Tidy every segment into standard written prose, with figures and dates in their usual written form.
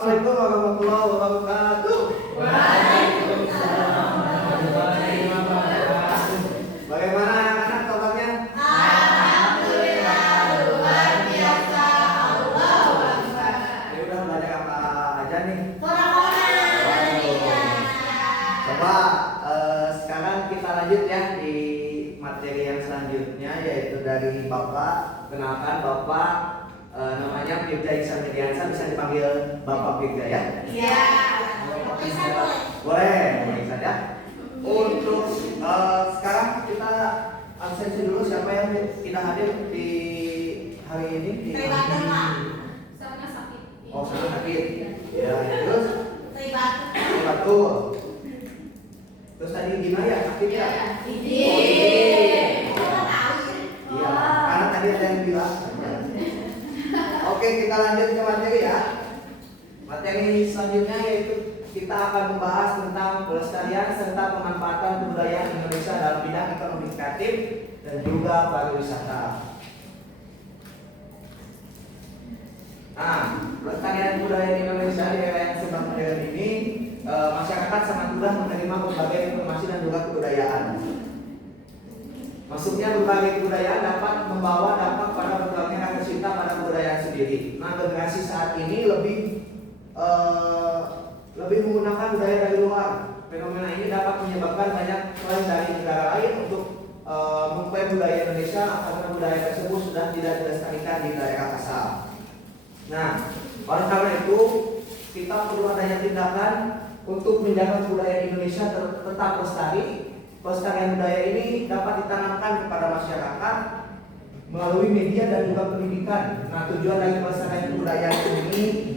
Assalamualaikum warahmatullahi wabarakatuh. Waalaikumsalam warahmatullahi wabarakatuh. Bagaimana anak-anak kabarnya? Alhamdulillah luar biasa. Allahu Akbar. Ini udah belajar apa aja nih? Quran. Coba sekarang kita lanjut ya di materi yang selanjutnya, yaitu dari Bapak. Kenalkan Bapak, namanya Firda Iksan Mediansa, bisa dipanggil Bapak Firda ya? Iya. Bisa boleh. Boleh saja. Untuk sekarang kita absensi dulu, siapa yang tidak hadir di hari ini? Teribatan Pak. Sana sakit. Oh, sana sakit. Ya, terus Teribatan. betul. Terus tadi gimana ya sakitnya? Izin. Iya, karena tadi ada yang bilang. Oke, kita lanjut ke materi ya. Materi selanjutnya yaitu kita akan membahas tentang pelestarian serta pemanfaatan kebudayaan Indonesia dalam bidang ekonomi kreatif dan juga pariwisata. Nah, pelestarian kebudayaan Indonesia di era yang sedang modern ini, masyarakat sangat mudah menerima berbagai informasi dan juga kebudayaan. Masuknya berbagai kebudayaan dapat membawa dampak pada berbagai rasa cinta pada kebudayaan sendiri. Nah, generasi saat ini lebih menggunakan budaya dari luar. Fenomena ini dapat menyebabkan banyak orang dari negara lain untuk mengklaim budaya Indonesia karena budaya tersebut sudah tidak dilestarikan di daerah asal. Nah, oleh karena itu kita perlu adanya tindakan untuk menjaga budaya Indonesia tetap lestari. Pelestarian budaya ini dapat ditanamkan kepada masyarakat melalui media dan juga pendidikan. Nah, tujuan dari pelestarian kebudayaan ini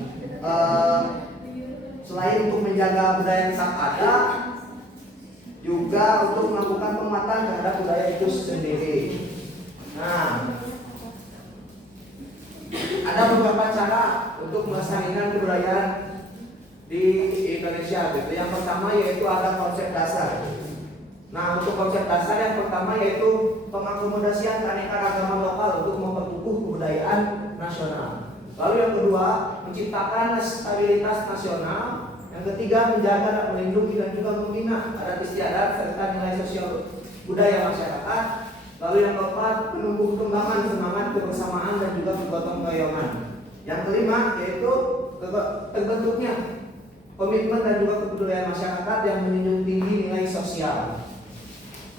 selain untuk menjaga budaya yang tetap ada, juga untuk melakukan penguatan terhadap budaya itu sendiri. Nah, ada beberapa cara untuk melestarikan kebudayaan di Indonesia. Gitu. Yang pertama yaitu ada konsep dasar. Nah, untuk konsep dasar yang pertama yaitu pengakomodasian keanekaragaman lokal untuk memperkukuh kebudayaan nasional. Lalu yang kedua, menciptakan stabilitas nasional. Yang ketiga, menjaga dan melindungi dan juga membina adat istiadat serta nilai sosial budaya masyarakat. Lalu yang keempat, menumbuh kembangan semangat kebersamaan dan juga kegotong royongan. Yang kelima yaitu terbentuknya komitmen dan juga kepedulian masyarakat yang menjunjung tinggi nilai sosial.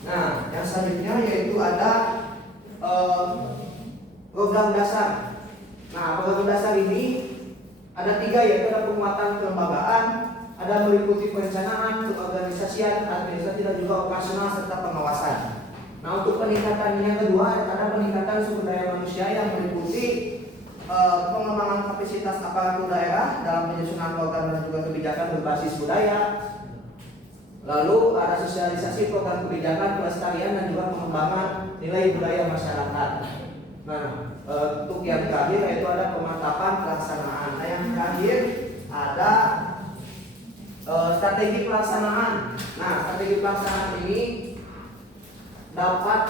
Nah, yang selanjutnya yaitu ada program dasar. Nah, program dasar ini ada tiga, yaitu ada penguatan kelembagaan, ada meliputi perencanaan, keorganisasian, administrasi dan juga operasional serta pengawasan. Nah, untuk peningkatan yang kedua ada peningkatan sumber daya manusia yang meliputi pengembangan kapasitas aparatur daerah dalam penyusunan program dan juga kebijakan berbasis budaya. Lalu ada sosialisasi program kebijakan pelestarian dan juga pengembangan nilai budaya masyarakat. Nah, untuk yang terakhir yaitu ada pemantapan pelaksanaan. Nah, yang terakhir ada strategi pelaksanaan. Nah, strategi pelaksanaan ini dapat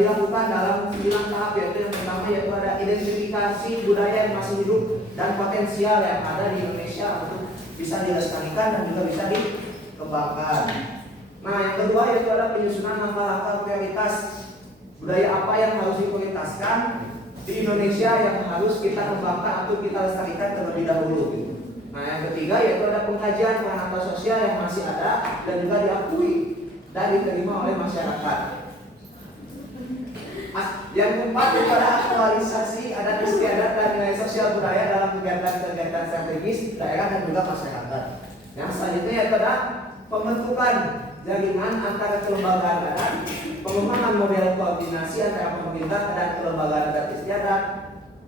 dilakukan dalam 9 tahap, yaitu yang pertama yaitu ada identifikasi budaya yang masih hidup dan potensial yang ada di Indonesia untuk bisa dilestarikan dan juga bisa dikembangkan. Nah, yang kedua yaitu ada penyusunan langkah-langkah prioritas budaya apa yang harus diprioritaskan di Indonesia yang harus kita kembangkan atau kita lestarikan terlebih dahulu. Nah, yang ketiga yaitu ada pengkajian peran sosial yang masih ada dan juga diakui dan diterima oleh masyarakat. Yang keempat itu ada aktualisasi adat istiadat dan nilai sosial budaya dalam kegiatan-kegiatan strategis daerah dan juga masyarakat. Yang selanjutnya yaitu ada pembentukan jaringan antara kelembagaan adat, pengembangan model koordinasi antara pemerintah dan kelembagaan adat istiadat,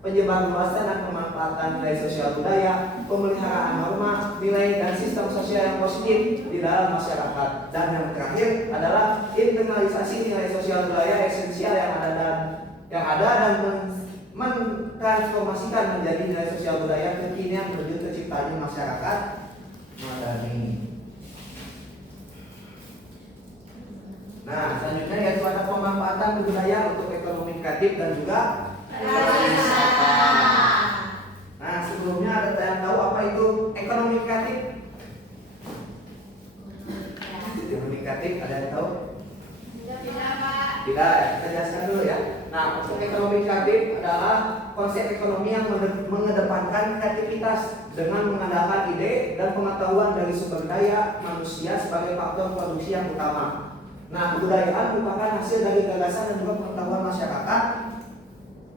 penyebarluasan dan pemanfaatan nilai sosial budaya, pemeliharaan norma, nilai dan sistem sosial yang positif di dalam masyarakat. Dan yang terakhir adalah internalisasi nilai sosial budaya esensial yang ada dan mentransformasikan menjadi nilai sosial budaya kekinian menuju terciptanya masyarakat madani. Nah, selanjutnya yaitu ada pemanfaatan budaya untuk ekonomi kreatif dan juga pariwisata. Nah, sebelumnya ada yang tahu apa itu Ekonomi kreatif. Ekonomi kreatif ada yang tahu? Tidak, Pak. Tidak, ya. Kita jelaskan dulu ya. Nah, konsep ekonomi kreatif adalah konsep ekonomi yang mengedepankan kreativitas dengan mengandalkan ide dan pengetahuan dari sumber daya manusia sebagai faktor produksi yang utama. Nah, kebudayaan merupakan hasil dari gagasan dan juga pengetahuan masyarakat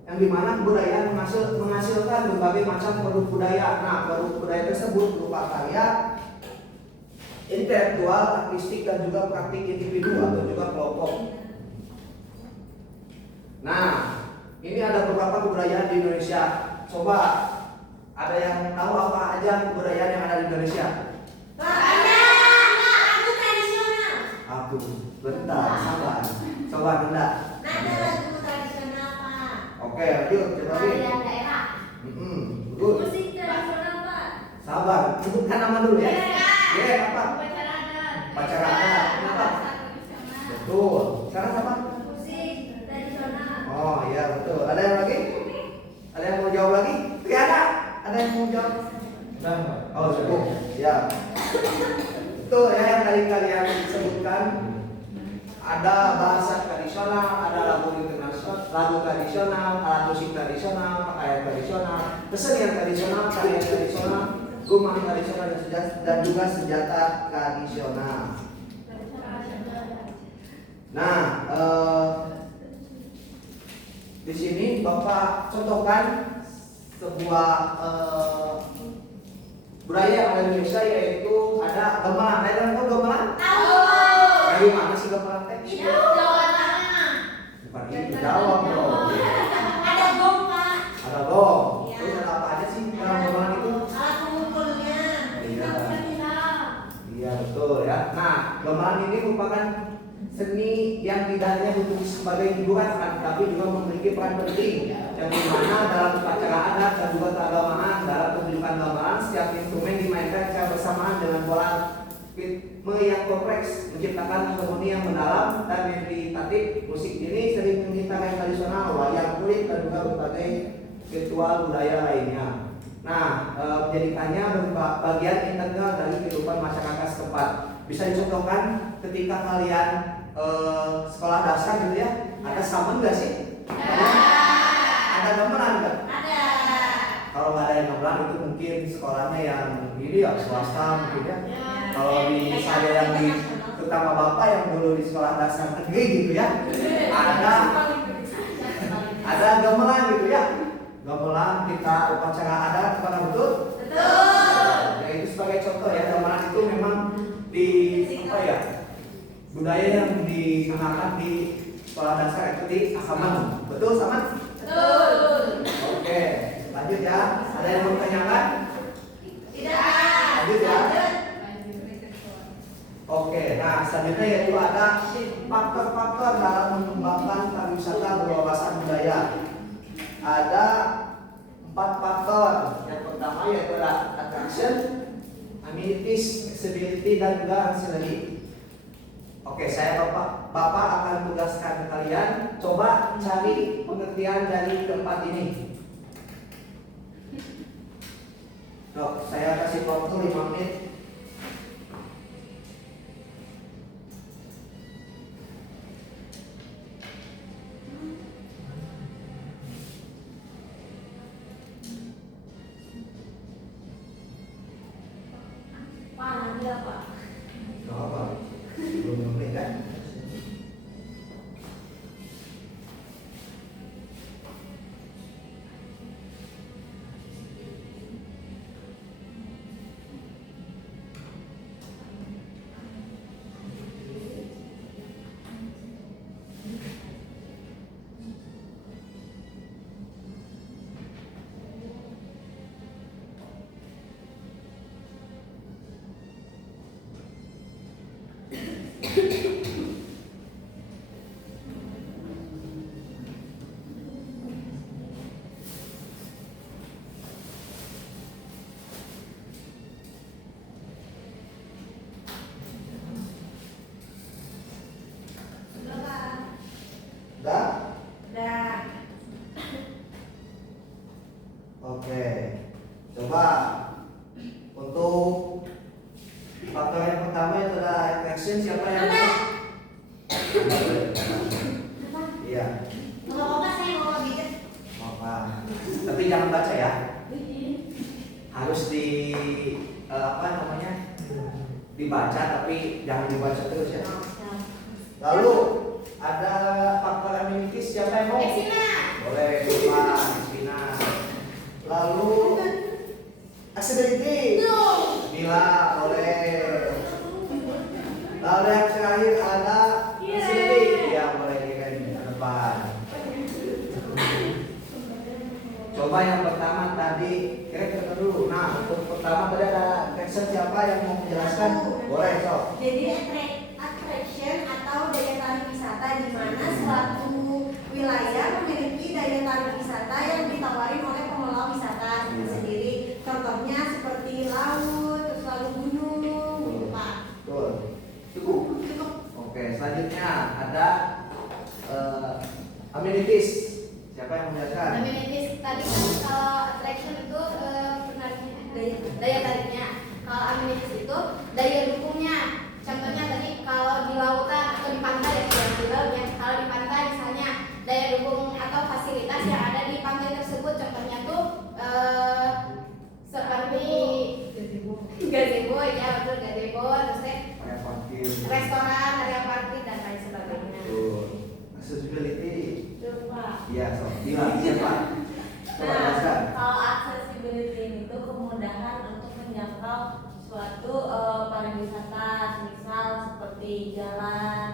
yang dimana kebudayaan menghasilkan berbagai macam produk budaya. Nah, produk budaya tersebut berupa karya intelektual, artistik, dan juga praktik individu atau juga kelompok. Nah, ini ada beberapa kebudayaan di Indonesia. Coba, ada yang tahu apa aja kebudayaan yang ada di Indonesia? Ada lagu tradisional. Aku, bentar, sabar. Coba Nanda. Ada lagu tradisional, Pak. Oke, lanjut, coba lagi. Tarian daerah. Good. Musik tradisional, Pak. Sabar, sebutkan nama dulu ya. Ya, apa? Upacara adat. Upacara adat. Kenapa? Betul. Sekarang apa? Musik tradisional. Oh iya betul. Ada yang lagi? Ada yang mau jawab lagi? Tidak ada. Ada yang mau jawab? Oh cukup. Ya. Betul ya yang tadi kalian sebutkan. Ada bahasa tradisional, ada lagu internasional, lagu tradisional, alat musik tradisional, pakaian tradisional, kesenian tradisional, tarian tradisional, rumah tradisional dan juga senjata tradisional. Nah, di sini Bapak contohkan sebuah budaya yang ada di Indonesia, yaitu ada gamelan. Ada yang tahu gamelan? Tahu. Dari mana sih gamelan teh? Itu Jawa Tengah. Bukan itu, jawab dong. Ada gong, Pak. Ada gong. Iya. Terus ada apa aja sih dalam gamelan itu? Alat pengumpulnya. Iya. Kita. Iya betul ya. Nah, gamelan ini merupakan seni yang tidak hanya untuk sebagai hiburan, tapi juga memiliki peran penting yang dimana dalam upacara adat dan juga keagamaan. Dalam pertunjukan gamelan, setiap instrumen dimainkan secara bersamaan dengan pola ritme yang kompleks, menciptakan harmoni yang mendalam dan meditatif. Musik ini sering menciptakan tradisional, wayang kulit, dan juga berbagai ritual budaya lainnya. Nah, menjadikannya bagian integral dari kehidupan masyarakat setempat. Bisa dicontohkan ketika kalian sekolah dasar gitu ya, ada samen nggak sih? Ada gamelan nggak? Ada. Kalau nggak ada yang gamelan itu mungkin sekolahnya yang ini ya swasta mungkin ya. Kalau di saya yang di terutama bapak yang dulu di sekolah dasar negeri gitu ya, ada gamelan gitu ya. Gamelan kita upacara adat, apakah betul? Betul. Ya itu sebagai contoh ya, gamelan itu memang di apa ya, budaya yang digunakan di sekolah dasar itu di Saman. Betul Saman? Betul. Oke, lanjut ya. Ada yang mau tanyakan? Tidak. Lanjut ya. Oke, nah selanjutnya yaitu ada faktor-faktor dalam mengembangkan pariwisata berwawasan budaya. Ada 4 faktor. Yang pertama yaitu ada attraction, amenities, accessibility, dan juga ancillary. Oke, saya Bapak akan tugaskan kalian coba cari pengertian dari keempat ini. Saya kasih waktu 5 menit. Pak, nanti apa? Gak apa, belum menit kan? Sudah, Pak. Udah? Udah. Oke. Coba untuk harus apa namanya dibaca, tapi jangan dibaca terus ya. Lalu ada faktor amenities, siapa yang mau? Eksina. Boleh, Pak Eksina. Lalu accessibility, Mila, boleh. Lalu yang terakhir ada accessibility, ya boleh kan depan. Coba yang pertama tadi, kira-kira dulu. Nah, untuk pertama tadi ada action, siapa yang mau menjelaskan? Boleh, so. Jadi attraction atau daya tarik wisata di mana suatu wilayah memiliki daya tarik wisata yang ditawarin oleh pengelola wisata sendiri. Contohnya seperti laut, terus lalu gunung, gitu Pak. Betul. Cukup. Cukup. Oke, selanjutnya ada amenities. Siapa yang menjelaskan? Amenities tadi kan kalau attraction itu penariknya, daya tariknya. Kalau amenities itu daya dukungnya. Contohnya tadi kalau di lautan atau di pantai, ya di laut ya. Kalau di pantai misalnya daya dukung atau fasilitas yang ada di pantai tersebut, contohnya tuh seperti gazebo ya, betul gazebo, terus Area parkir. restoran, area parkir dan lain sebagainya. Betul. Accessibility. Coba. Iya, so. Bilang siapa? Coba jelaskan. Kalau accessibility itu kemudahan untuk menjangkau suatu pariwisata, misal seperti jalan,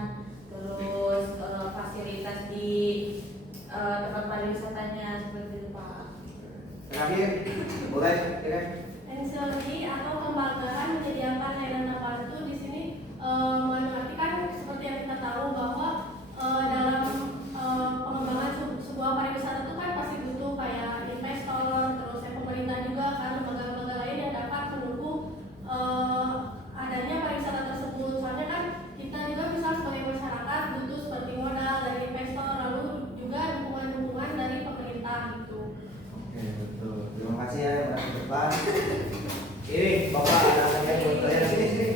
terus fasilitas di tempat pariwisatanya seperti itu Pak. Terakhir, boleh kira? Ancillary atau pembakaran menyediakan layanan terpadu di sini mengartikan seperti yang kita tahu bahwa dalam pengembangan sebuah pariwisata itu kan pasti butuh kayak investor, terus ya pemerintah juga kan lembaga-lembaga lain yang dapat mendukung adanya pariwisata tersebut. Soalnya kan kita juga bisa sebagai masyarakat butuh seperti modal dari investor, lalu juga dukungan-dukungan dari pemerintah gitu. Oke, betul. Terima kasih ya yang di depan. Ini Bapak ada yang buat saya sini sini.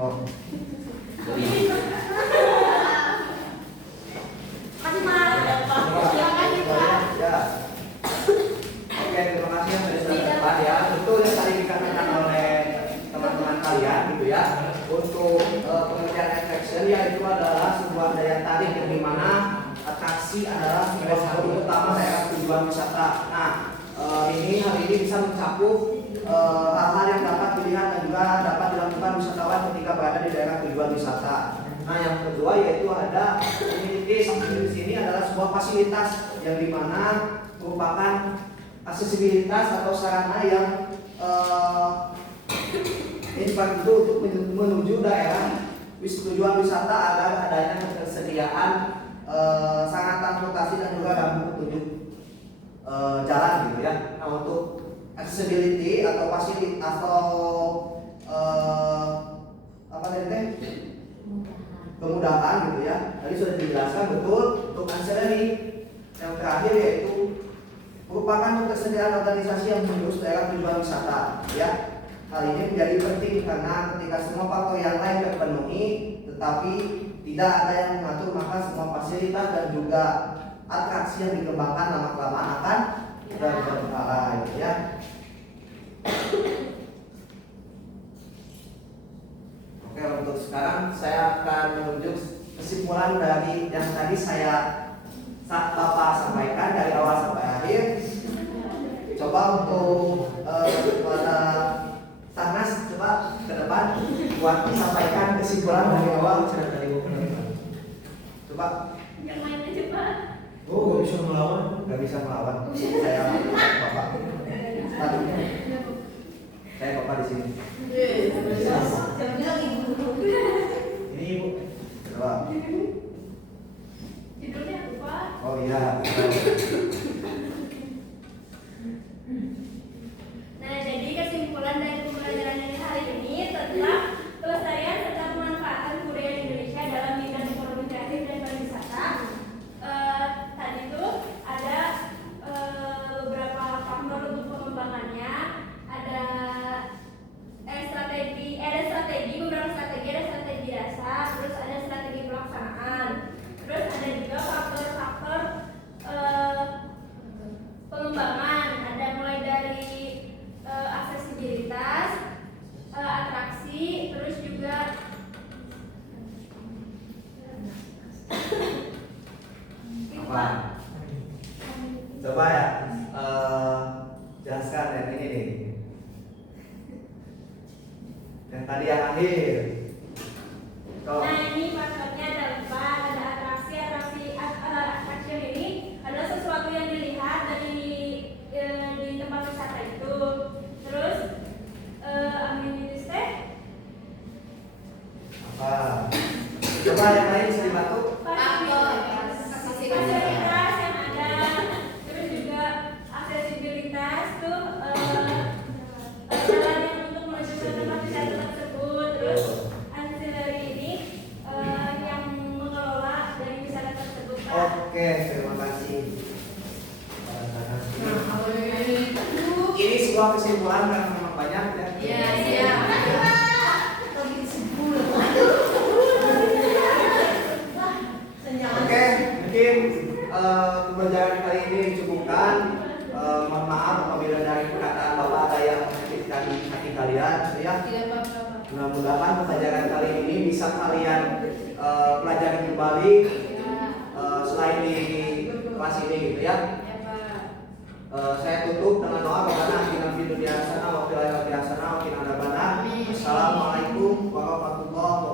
Oh. Makasih Pak. Terima kasih Pak. Ya. Oke, terima kasih yang sudah depan ya. Betul yang tadi dikatakan oleh teman-teman kalian gitu ya. Untuk pengertian attraction ya itu adalah sebuah daya tarik yang dimana atraksi adalah sebuah produk utama daerah tujuan wisata. Nah, hari ini bisa mencakup hal-hal yang dapat dilihat dan juga dapat dilakukan wisatawan ketika berada di daerah tujuan wisata. Nah, yang kedua yaitu ada amenities. Di sini adalah sebuah fasilitas yang dimana merupakan aksesibilitas atau sarana yang infrastruktur untuk menuju daerah tujuan wisata agar adanya ketersediaan sarana transportasi dan juga rambu petunjuk jalan gitu ya. Nah, untuk accessibility atau fasilitas atau apa tadi? Kemudahan gitu ya. Tadi sudah dijelaskan betul. Untuk ancillary yang terakhir yaitu merupakan ketersediaan organisasi yang mengurus daerah tujuan wisata ya. Hal ini menjadi penting karena ketika semua faktor yang lain terpenuhi tetapi tidak ada yang mengatur, maka semua fasilitas dan juga atraksi yang dikembangkan lama-kelamaan akan bermasalah gitu ya. Oke, untuk sekarang saya akan menunjuk kesimpulan dari yang tadi Bapak sampaikan dari awal sampai akhir. Coba untuk kepada Sarnas, coba ke depan buat sampaikan kesimpulan dari awal. Coba. Yang lain aja Pak. Oh, gak bisa melawan. Gak bisa melawan. Saya Bapak. Saya Bapak di sini. Ini Ibu. Coba. Judulnya apa Pak? Oh iya. Nah, jadi kesimpulan dari pembelajaran yang hari ini tentang pelestarian serta pemanfaatan budaya Indonesia dalam bidang ekonomi kreatif dan pariwisata. Tadi itu ada beberapa faktor untuk pengembangannya. Ada Yang tadi yang akhir. So, Nah, ini passwordnya ada 4, ada attraction ini adalah sesuatu yang dilihat di tempat wisata itu. Terus amenities teh apa? Coba yang lain bisa dibantu. fasilitas yang ada, terus juga aksesibilitas tuh jalan yang untuk menuju ke tempat wisata tersebut. Terus ancillary ini yang mengelola dari wisata tersebut, Pak. Oke, terima kasih. Nah, kalau ini Ini sebuah kesimpulan karena memang banyak ya. Iya. lebih sebul. Oke, mungkin pembelajaran kali ini dicukupkan. Mohon maaf apabila dari perkataan Bapak ada yang menyakitkan hati kalian, ya. Tidak apa-apa. Mudah-mudahan pembelajaran kali ini bisa kalian pelajari kembali selain di kelas ini, gitu ya. Ya, Pak. Saya tutup dengan doa kepada akhirnya di dunia sana, wakil ayat di sana, wakil ada bana. Amin. Assalamualaikum warahmatullahi wabarakatuh.